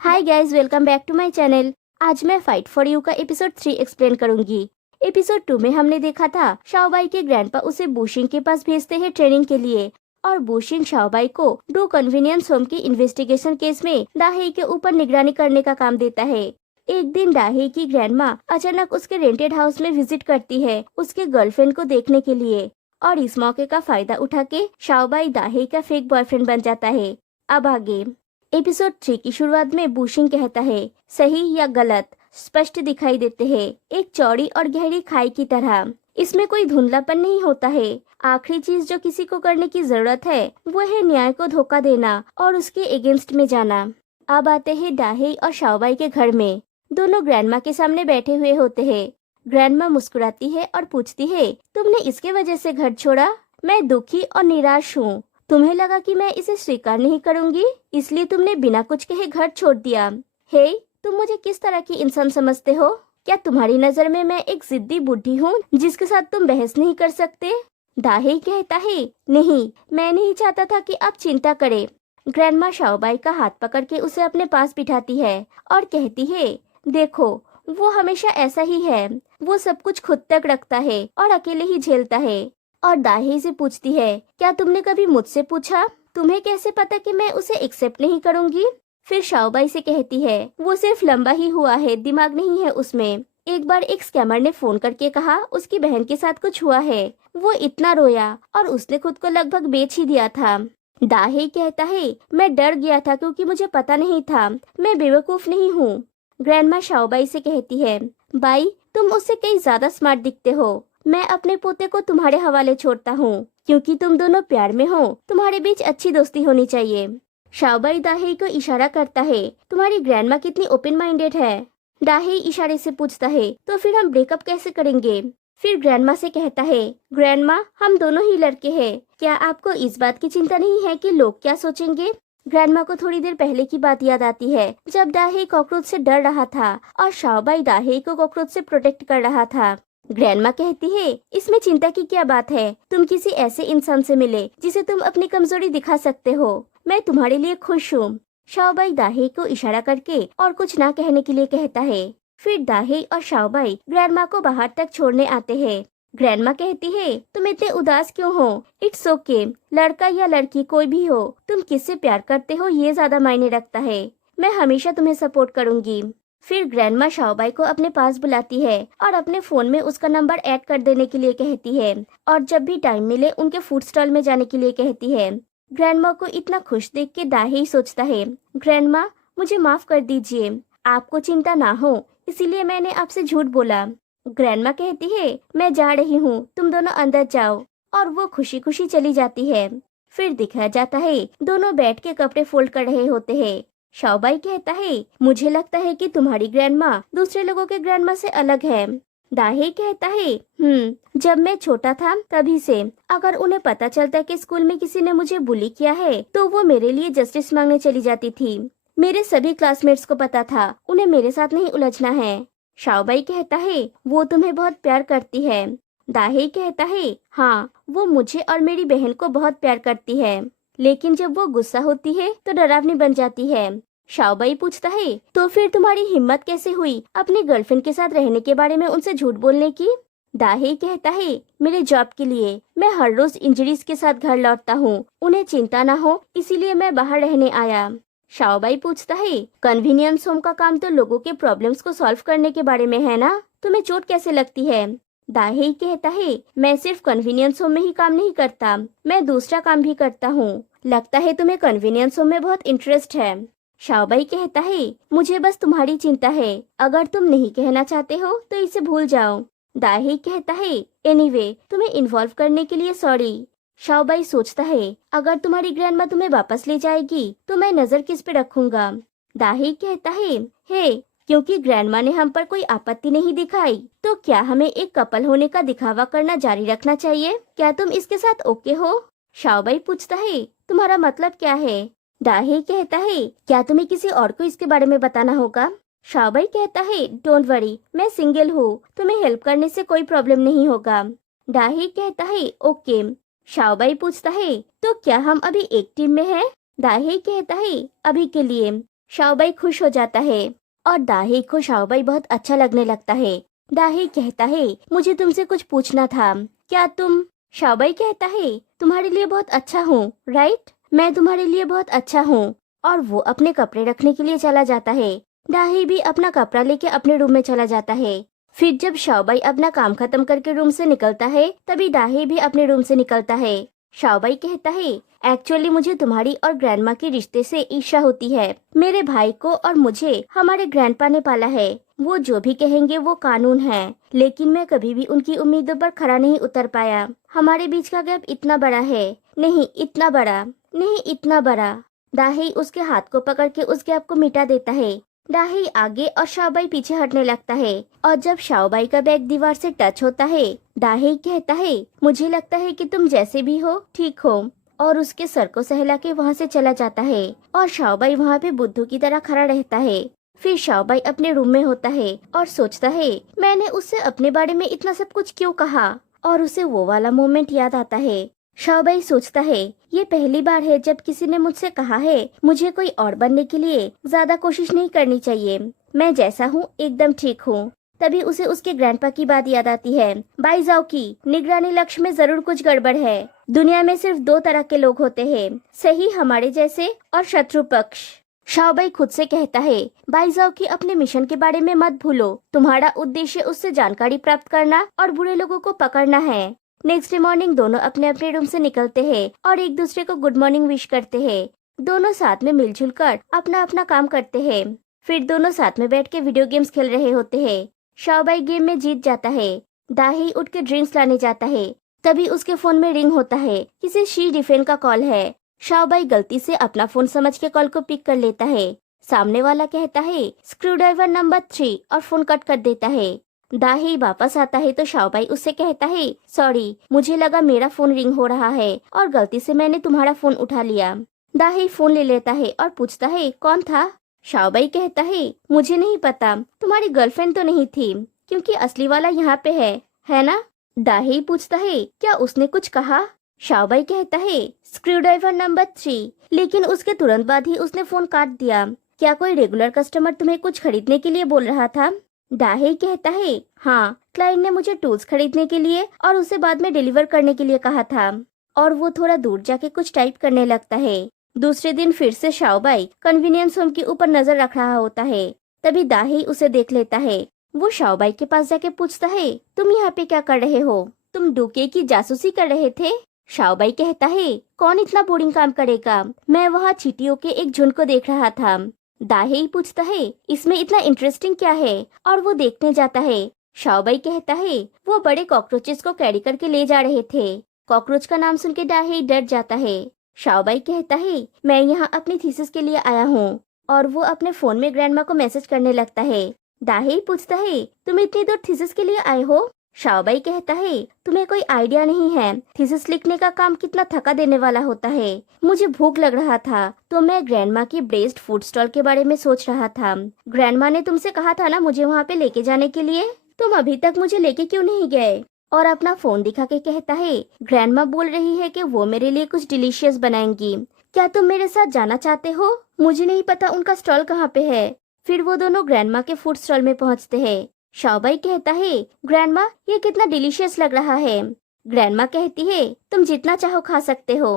Hi guys, welcome back to my channel. आज मैं fight for you का episode 3 explain करूंगी। एपिसोड 2 में हमने देखा था शाओबाई के ग्रैंडपा उसे बूशिंग के पास भेजते हैं ट्रेनिंग के लिए और बूशिंग शाओबाई को डू कन्वीनियंस होम की इन्वेस्टिगेशन केस में दाहेई के ऊपर निगरानी करने का काम देता है। एक दिन दाहेई की ग्रैंडमा अचानक उसके रेंटेड हाउस में विजिट करती है उसके गर्लफ्रेंड को देखने के लिए और इस मौके का फायदा उठा के शाओबाई दाहेई का फेक बॉयफ्रेंड बन जाता है। अब आगे एपिसोड 3 की शुरुआत में बूशिंग कहता है, सही या गलत स्पष्ट दिखाई देते हैं, एक चौड़ी और गहरी खाई की तरह। इसमें कोई धुंधलापन नहीं होता है। आखिरी चीज जो किसी को करने की जरूरत है वो है न्याय को धोखा देना और उसके अगेंस्ट में जाना। अब आते हैं दाहेई और शाओबाई के घर में। दोनों ग्रैंडमा के सामने बैठे हुए होते हैं। ग्रैंडमा मुस्कुराती है और पूछती है, तुमने इसके वजह से घर छोड़ा? मैं दुखी और निराश हूँ। तुम्हें लगा कि मैं इसे स्वीकार नहीं करूंगी, इसलिए तुमने बिना कुछ कहे घर छोड़ दिया। हे, तुम मुझे किस तरह की इंसान समझते हो? क्या तुम्हारी नजर में मैं एक जिद्दी बुढ़ी हूँ जिसके साथ तुम बहस नहीं कर सकते? दाहेई कहता है, नहीं, मैं नहीं चाहता था कि आप चिंता करें। ग्रैंडमा शाओबाई का हाथ पकड़ के उसे अपने पास बिठाती है और कहती है, देखो, वो हमेशा ऐसा ही है। वो सब कुछ खुद तक रखता है और अकेले ही झेलता है। और दाहेई से पूछती है, क्या तुमने कभी मुझसे पूछा? तुम्हें कैसे पता कि मैं उसे एक्सेप्ट नहीं करूंगी? फिर शाओबाई से कहती है, वो सिर्फ लंबा ही हुआ है, दिमाग नहीं है उसमें। एक बार एक स्कैमर ने फोन करके कहा उसकी बहन के साथ कुछ हुआ है। वो इतना रोया और उसने खुद को लगभग बेच ही दिया था। दाहेई कहता है, मैं डर गया था क्योंकि मुझे पता नहीं था। मैं बेवकूफ नहीं हूँ। ग्रैंडमा शाओबाई से कहती है, बाई, तुम उससे कई ज्यादा स्मार्ट दिखते हो। मैं अपने पोते को तुम्हारे हवाले छोड़ता हूँ क्योंकि तुम दोनों प्यार में हो। तुम्हारे बीच अच्छी दोस्ती होनी चाहिए। शाओबाई दाहेई को इशारा करता है, तुम्हारी ग्रैंडमा कितनी ओपन माइंडेड है। दाहेई इशारे से पूछता है, तो फिर हम ब्रेकअप कैसे करेंगे? फिर ग्रैंडमा से कहता है, ग्रैंडमा, हम दोनों ही लड़के हैं। क्या आपको इस बात की चिंता नहीं है कि लोग क्या सोचेंगे? ग्रैंडमा को थोड़ी देर पहले की बात याद आती है जब दाहेई कॉकरोच से डर रहा था और शाओबाई दाहेई को कॉकरोच से प्रोटेक्ट कर रहा था। ग्रैंडमा कहती है, इसमें चिंता की क्या बात है? तुम किसी ऐसे इंसान से मिले जिसे तुम अपनी कमजोरी दिखा सकते हो। मैं तुम्हारे लिए खुश हूँ। शाओबाई दाहेई को इशारा करके और कुछ ना कहने के लिए कहता है। फिर दाहेई और शाओबाई ग्रैंडमा को बाहर तक छोड़ने आते हैं। ग्रैंडमा कहती है, तुम इतने उदास क्यों हो? इट्स ओके, लड़का या लड़की कोई भी हो, तुम किससे प्यार करते हो ये ज्यादा मायने रखता है। मैं हमेशा तुम्हें सपोर्ट करूंगी। फिर ग्रैंडमा शाओबाई को अपने पास बुलाती है और अपने फोन में उसका नंबर ऐड कर देने के लिए कहती है और जब भी टाइम मिले उनके फूड स्टॉल में जाने के लिए कहती है। ग्रैंडमा को इतना खुश देख के दाहेई सोचता है, ग्रैंडमा, मुझे माफ कर दीजिए। आपको चिंता ना हो इसीलिए मैंने आपसे झूठ बोला। ग्रैंडमा कहती है, मैं जा रही हूँ, तुम दोनों अंदर जाओ। और वो खुशी खुशी चली जाती है। फिर दिखाया जाता है दोनों बैठ के कपड़े फोल्ड कर रहे होते हैं। शाओबाई कहता है, मुझे लगता है कि तुम्हारी ग्रैंडमा दूसरे लोगों के ग्रैंडमा से अलग है। दाहेई कहता है, जब मैं छोटा था तभी से। अगर उन्हें पता चलता कि स्कूल में किसी ने मुझे बुली किया है तो वो मेरे लिए जस्टिस मांगने चली जाती थी। मेरे सभी क्लासमेट्स को पता था उन्हें मेरे साथ नहीं उलझना है। शाओबाई कहता है, वो तुम्हें बहुत प्यार करती है। दाहेई कहता है, हाँ, वो मुझे और मेरी बहन को बहुत प्यार करती है, लेकिन जब वो गुस्सा होती है तो डरावनी बन जाती है। शाओबाई पूछता है, तो फिर तुम्हारी हिम्मत कैसे हुई अपनी गर्लफ्रेंड के साथ रहने के बारे में उनसे झूठ बोलने की? दाहेई कहता है, मेरे जॉब के लिए मैं हर रोज इंजरीज के साथ घर लौटता हूँ, उन्हें चिंता न हो इसीलिए मैं बाहर रहने आया। शाओबाई पूछता है, कन्वीनियंस होम का काम तो लोगों के प्रॉब्लम्स को सॉल्व करने के बारे में है ना, तुम्हें चोट कैसे लगती है? दाहेई कहता है, मैं सिर्फ कन्वीनियंस होम में ही काम नहीं करता, मैं दूसरा काम भी करता हूँ। लगता है तुम्हें कन्वीनियंस होम में बहुत इंटरेस्ट है। शाओबाई कहता है, मुझे बस तुम्हारी चिंता है, अगर तुम नहीं कहना चाहते हो तो इसे भूल जाओ। दाहेई कहता है, एनीवे, तुम्हें इन्वॉल्व करने के लिए सॉरी। शाओबाई सोचता है, अगर तुम्हारी ग्रैंडमा तुम्हें वापस ले जाएगी तो मैं नजर किस पे रखूंगा? दाहेई कहता है, हे, क्योंकि ग्रैंडमा ने हम पर कोई आपत्ति नहीं दिखाई तो क्या हमें एक कपल होने का दिखावा करना जारी रखना चाहिए? क्या तुम इसके साथ ओके हो? शाओबाई पूछता है, तुम्हारा मतलब क्या है? दाहेई कहता है, क्या तुम्हें किसी और को इसके बारे में बताना होगा? शाओबाई कहता है, डोंट वरी, मैं सिंगल हूँ, तुम्हें हेल्प करने से कोई प्रॉब्लम नहीं होगा। दाहेई कहता है, ओके। शाओबाई पूछता है, तो क्या हम अभी एक टीम में हैं? दाहेई कहता है, अभी के लिए। शाओबाई खुश हो जाता है और दाही को शाओबाई बहुत अच्छा लगने लगता है। दाही कहता है, मुझे तुमसे कुछ पूछना था, क्या तुम? शाओबाई कहता है, तुम्हारे लिए बहुत अच्छा हूँ, राइट? मैं तुम्हारे लिए बहुत अच्छा हूँ। और वो अपने कपड़े रखने के लिए चला जाता है। दाही भी अपना कपड़ा लेके अपने रूम में चला जाता है। फिर जब शाओबाई अपना काम खत्म करके रूम से निकलता है, तभी दाही भी अपने रूम से निकलता है। शाओबाई कहता है, एक्चुअली मुझे तुम्हारी और ग्रैंडमा के रिश्ते से ईर्ष्या होती है। मेरे भाई को और मुझे हमारे ग्रैंडपा ने पाला है, वो जो भी कहेंगे वो कानून है, लेकिन मैं कभी भी उनकी उम्मीदों पर खरा नहीं उतर पाया। हमारे बीच का गैप इतना बड़ा है, नहीं इतना बड़ा, नहीं इतना बड़ा। दाही उसके हाथ को पकड़ के उस गैप को मिटा देता है। दाही आगे और शाओबाई पीछे हटने लगता है और जब शाओबाई का बैग दीवार से टच होता है, दाही कहता है, मुझे लगता है कि तुम जैसे भी हो ठीक हो, और उसके सर को सहला के वहाँ से चला जाता है और शाओबाई वहाँ पे बुद्धू की तरह खड़ा रहता है। फिर शाओबाई अपने रूम में होता है और सोचता है, मैंने उससे अपने बारे में इतना सब कुछ क्यों कहा, और उसे वो वाला मोमेंट याद आता है। शाओबाई सोचता है, ये पहली बार है जब किसी ने मुझसे कहा है मुझे कोई और बनने के लिए ज्यादा कोशिश नहीं करनी चाहिए, मैं जैसा हूँ एकदम ठीक हूँ। तभी उसे उसके ग्रैंडपा की बात याद आती है, बाई जाओ की निगरानी लक्ष्य में जरूर कुछ गड़बड़ है। दुनिया में सिर्फ दो तरह के लोग होते हैं, सही हमारे जैसे और शत्रु पक्ष। शाओबाई खुद से कहता है, बाई जाओ की अपने मिशन के बारे में मत भूलो, तुम्हारा उद्देश्य उससे जानकारी प्राप्त करना और बुरे लोगों को पकड़ना है। नेक्स्ट डे मॉर्निंग दोनों अपने अपने रूम से निकलते हैं और एक दूसरे को गुड मॉर्निंग विश करते हैं। दोनों साथ में मिलजुल कर अपना अपना काम करते हैं। फिर दोनों साथ में बैठ के वीडियो गेम्स खेल रहे होते हैं। शाओबाई गेम में जीत जाता है। दाही उठ के ड्रिंक्स लाने जाता है, तभी उसके फोन में रिंग होता है, किसी शी डिफेन का कॉल है। शाओबाई गलती से अपना फोन समझ के कॉल को पिक कर लेता है। सामने वाला कहता है, स्क्रू ड्राइवर नंबर 3, और फोन कट कर देता है। दाही वापस आता है तो शाओबाई उससे कहता है, सॉरी, मुझे लगा मेरा फोन रिंग हो रहा है और गलती से मैंने तुम्हारा फोन उठा लिया। दाही फोन ले लेता है और पूछता है, कौन था? शाओबाई कहता है, मुझे नहीं पता, तुम्हारी गर्लफ्रेंड तो नहीं थी, क्योंकि असली वाला यहाँ पे है ना? दाही पूछता है, क्या उसने कुछ कहा? शाओबाई कहता है, स्क्रू ड्राइवर नंबर 3, लेकिन उसके तुरंत बाद ही उसने फोन काट दिया। क्या कोई रेगुलर कस्टमर तुम्हें कुछ खरीदने के लिए बोल रहा था? दाही कहता है, हाँ, क्लाइंट ने मुझे टूल्स खरीदने के लिए और उसे बाद में डिलीवर करने के लिए कहा था। और वो थोड़ा दूर जाके कुछ टाइप करने लगता है। दूसरे दिन फिर से शाओबाई कन्वीनियंस होम के ऊपर नजर रख रहा होता है, तभी दाही उसे देख लेता है। वो शाओबाई के पास जाके पूछता है, तुम यहाँ पे क्या कर रहे हो? तुम डूके की जासूसी कर रहे थे? शाओबाई कहता है, कौन इतना बोरिंग काम करेगा, मैं वहाँ चींटियों के एक झुंड को देख रहा था। दाही पूछता है, इसमें इतना इंटरेस्टिंग क्या है? और वो देखने जाता है। शाओबाई कहता है, वो बड़े कॉकरोचेस को कैरी करके ले जा रहे थे। कॉकरोच का नाम सुन के दाही डर जाता है। शाओबाई कहता है, मैं यहाँ अपनी थीसिस के लिए आया हूँ, और वो अपने फोन में ग्रैंडमा को मैसेज करने लगता है। दाही पूछता है, तुम इतनी दूर थीसिस के लिए आए हो? शाओबाई कहता है, तुम्हें कोई आइडिया नहीं है थीसिस लिखने का काम कितना थका देने वाला होता है। मुझे भूख लग रहा था तो मैं ग्रैंडमा की ब्रेस्ड फूड स्टॉल के बारे में सोच रहा था। ग्रैंडमा ने तुमसे कहा था ना मुझे वहाँ पे लेके जाने के लिए, तुम अभी तक मुझे लेके क्यों नहीं गए? और अपना फोन दिखा के कहता है, ग्रैंडमा बोल रही है कि वो मेरे लिए कुछ डिलीशियस बनाएंगी, क्या तुम मेरे साथ जाना चाहते हो? मुझे नहीं पता उनका स्टॉल कहाँ पे है। फिर वो दोनों ग्रैंडमा के फूड स्टॉल में पहुँचते हैं। शाओबाई कहता है, ग्रैंडमा ये कितना डिलीशियस लग रहा है। ग्रैंडमा कहती है, तुम जितना चाहो खा सकते हो।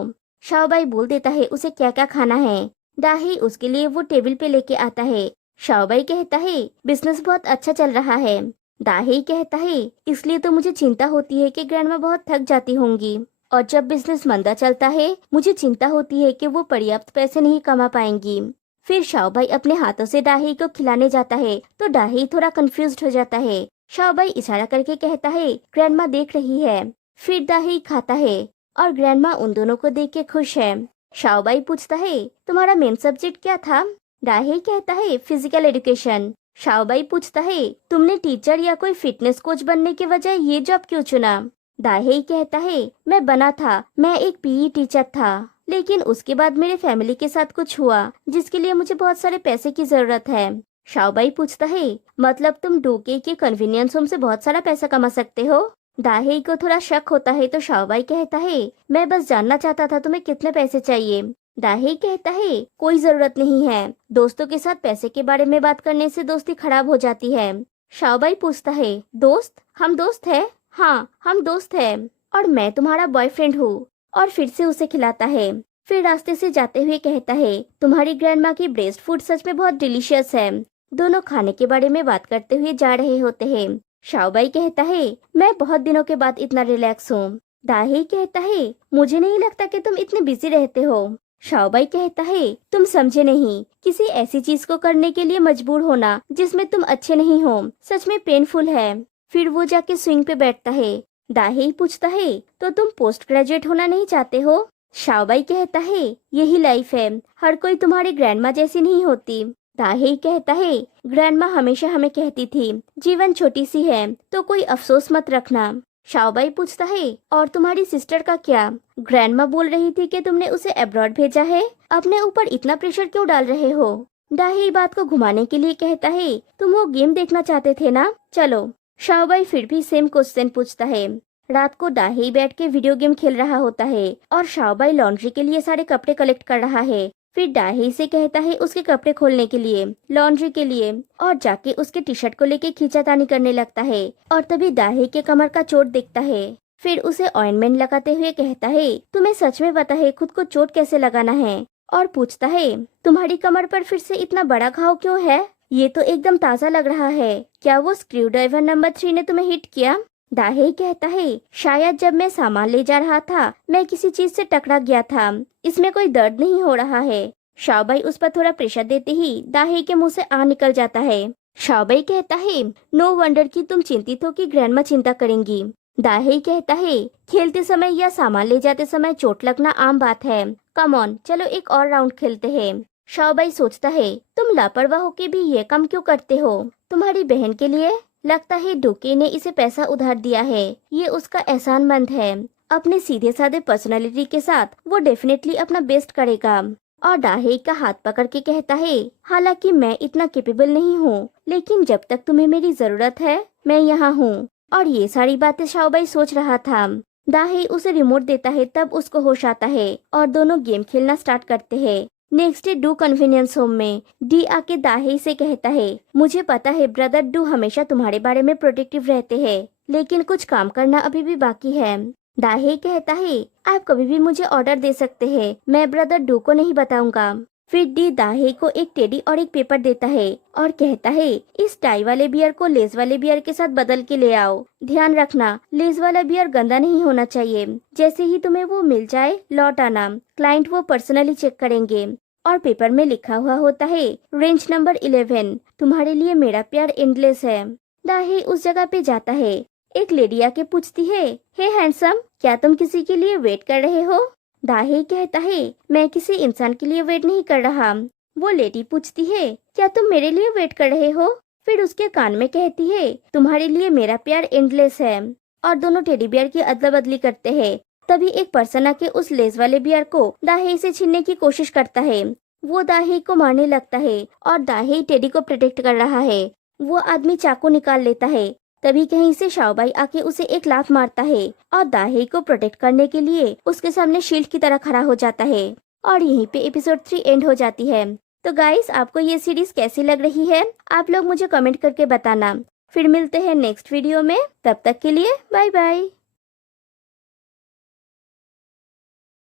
शाओबाई बोल देता है उसे क्या क्या खाना है। दाही उसके लिए वो टेबल पे लेके आता है। शाओबाई कहता है, बिजनेस बहुत अच्छा चल रहा है। दाही कहता है, इसलिए तो मुझे चिंता होती है कि ग्रैंडमा बहुत थक जाती होंगी, और जब बिजनेस मंदा चलता है मुझे चिंता होती है कि वो पर्याप्त पैसे नहीं कमा पाएंगी। फिर शाओबाई अपने हाथों से दाही को खिलाने जाता है तो दाही थोड़ा कंफ्यूज्ड हो जाता है। शाओबाई इशारा करके कहता है, ग्रैंडमा देख रही है। फिर दाही खाता है और ग्रैंडमा उन दोनों को देख के खुश है। शाओबाई पूछता है, तुम्हारा मेन सब्जेक्ट क्या था? दाही कहता है, फिजिकल एजुकेशन। शाओबाई पूछता है, तुमने टीचर या कोई फिटनेस कोच बनने के बजाय ये जॉब क्यों चुना? दाही कहता है, मैं बना था, मैं एक पीई टीचर था, लेकिन उसके बाद मेरे फैमिली के साथ कुछ हुआ जिसके लिए मुझे बहुत सारे पैसे की जरूरत है। शाओबाई पूछता है, मतलब तुम डूके के कन्वीनियंस होम से बहुत सारा पैसा कमा सकते हो? दाही को थोड़ा शक होता है तो शाओबाई कहता है, मैं बस जानना चाहता था तुम्हें कितने पैसे चाहिए। दाहे कहता है कोई जरूरत नहीं है, दोस्तों के साथ पैसे के बारे में बात करने से दोस्ती खराब हो जाती है। शाओबाई पूछता है दोस्त, हम दोस्त है? हाँ हम दोस्त है, और मैं तुम्हारा बॉयफ्रेंड हूँ। और फिर से उसे खिलाता है। फिर रास्ते से जाते हुए कहता है तुम्हारी ग्रैंडमा की ब्रेस्ट फूड सच में बहुत डिलीशियस है। दोनों खाने के बारे में बात करते हुए जा रहे होते हैं। शाओबाई कहता है मैं बहुत दिनों के बाद इतना रिलैक्स हूँ। दाहे कहता है मुझे नहीं लगता कि तुम इतने बिजी रहते हो। शाओबाई कहता है तुम समझे नहीं, किसी ऐसी चीज को करने के लिए मजबूर होना जिसमें तुम अच्छे नहीं हो सच में पेनफुल है। फिर वो जाके स्विंग पे बैठता है। दाहे पूछता है तो तुम पोस्ट ग्रेजुएट होना नहीं चाहते हो? शाओबाई कहता है यही लाइफ है, हर कोई तुम्हारी ग्रैंडमा जैसी नहीं होती। दाहे कहता है ग्रैंडमा हमेशा हमें कहती थी जीवन छोटी सी है तो कोई अफसोस मत रखना। शाओबाई पूछता है और तुम्हारी सिस्टर का क्या? ग्रैंडमा बोल रही थी कि तुमने उसे अब्रॉड भेजा है, अपने ऊपर इतना प्रेशर क्यों डाल रहे हो? दाहे बात को घुमाने के लिए कहता है तुम वो गेम देखना चाहते थे ना, चलो। शाओबाई फिर भी सेम क्वेश्चन पूछता है। रात को दाहे बैठ के वीडियो गेम खेल रहा होता है और शाओबाई लॉन्ड्री के लिए सारे कपड़े कलेक्ट कर रहा है। फिर दाहे से कहता है उसके कपड़े खोलने के लिए, लॉन्ड्री के लिए, और जाके उसके टी शर्ट को लेके खींचातानी करने लगता है। और तभी दाहे के कमर का चोट दिखता है। फिर उसे ऑइंटमेंट लगाते हुए कहता है तुम्हें सच में पता है खुद को चोट कैसे लगाना है? और पूछता है तुम्हारी कमर पर फिर से इतना बड़ा घाव क्यों है? ये तो एकदम ताज़ा लग रहा है, क्या वो स्क्रू ड्राइवर नंबर 3 ने तुम्हें हिट किया? दाहे कहता है शायद जब मैं सामान ले जा रहा था मैं किसी चीज से टकरा गया था, इसमें कोई दर्द नहीं हो रहा है। शाओबाई उस पर थोड़ा प्रेशर देते ही दाहे के मुंह से आ निकल जाता है। शाओबाई कहता है नो वंडर कि तुम चिंतित हो कि ग्रैंडमा चिंता करेंगी। दाहे कहता है खेलते समय या सामान ले जाते समय चोट लगना आम बात है, कम ऑन चलो एक और राउंड खेलते हैं। शाओबाई सोचता है तुम लापरवाह होके भी ये काम क्यों करते हो? तुम्हारी बहन के लिए? लगता है डोके ने इसे पैसा उधार दिया है, ये उसका एहसानमंद है। अपने सीधे साधे पर्सनालिटी के साथ वो डेफिनेटली अपना बेस्ट करेगा। और दाहे का हाथ पकड़ के कहता है हालांकि मैं इतना कैपेबल नहीं हूँ, लेकिन जब तक तुम्हें मेरी जरूरत है मैं यहाँ हूँ। और ये सारी बातें शाओबाई सोच रहा था। दाहे उसे रिमोट देता है, तब उसको होश आता है और दोनों गेम खेलना स्टार्ट करते हैं। Next day do convenience home में डी आके दाहे से कहता है मुझे पता है ब्रदर डू हमेशा तुम्हारे बारे में प्रोटेक्टिव रहते हैं, लेकिन कुछ काम करना अभी भी बाकी है। दाहे कहता है आप कभी भी मुझे ऑर्डर दे सकते हैं, मैं ब्रदर डू को नहीं बताऊंगा। फिर डी दाहे को एक टेडी और एक पेपर देता है और कहता है इस टाई वाले बियर को लेस वाले बियर के साथ बदल के ले आओ, ध्यान रखना लेस वाला बियर गंदा नहीं होना चाहिए, जैसे ही तुम्हें वो मिल जाए लौट आना, क्लाइंट वो पर्सनली चेक करेंगे। और पेपर में लिखा हुआ होता है रेंज नंबर 11 तुम्हारे लिए मेरा प्यार एंडलेस है। दाहे उस जगह पे जाता है। एक लेडी आके पूछती है हे हैंडसम क्या तुम किसी के लिए वेट कर रहे हो? दाहे कहता है मैं किसी इंसान के लिए वेट नहीं कर रहा। वो लेडी पूछती है क्या तुम मेरे लिए वेट कर रहे हो? फिर उसके कान में कहती है तुम्हारे लिए मेरा प्यार एंडलेस है। और दोनों टेडी बियर की अदला बदली करते हैं। तभी एक पर्सन आके उस लेस वाले बियर को दाहे से छीनने की कोशिश करता है। वो दाहे को मारने लगता है और दाहे टेडी को प्रोटेक्ट कर रहा है। वो आदमी चाकू निकाल लेता है। तभी कहीं से शाओबाई आके उसे एक लात मारता है और दाहे को प्रोटेक्ट करने के लिए उसके सामने शील्ड की तरह खड़ा हो जाता है। और यहीं पे एपिसोड 3 एंड हो जाती है। तो गाइस आपको ये सीरीज कैसी लग रही है आप लोग मुझे कमेंट करके बताना। फिर मिलते हैं नेक्स्ट वीडियो में, तब तक के लिए बाय बाय।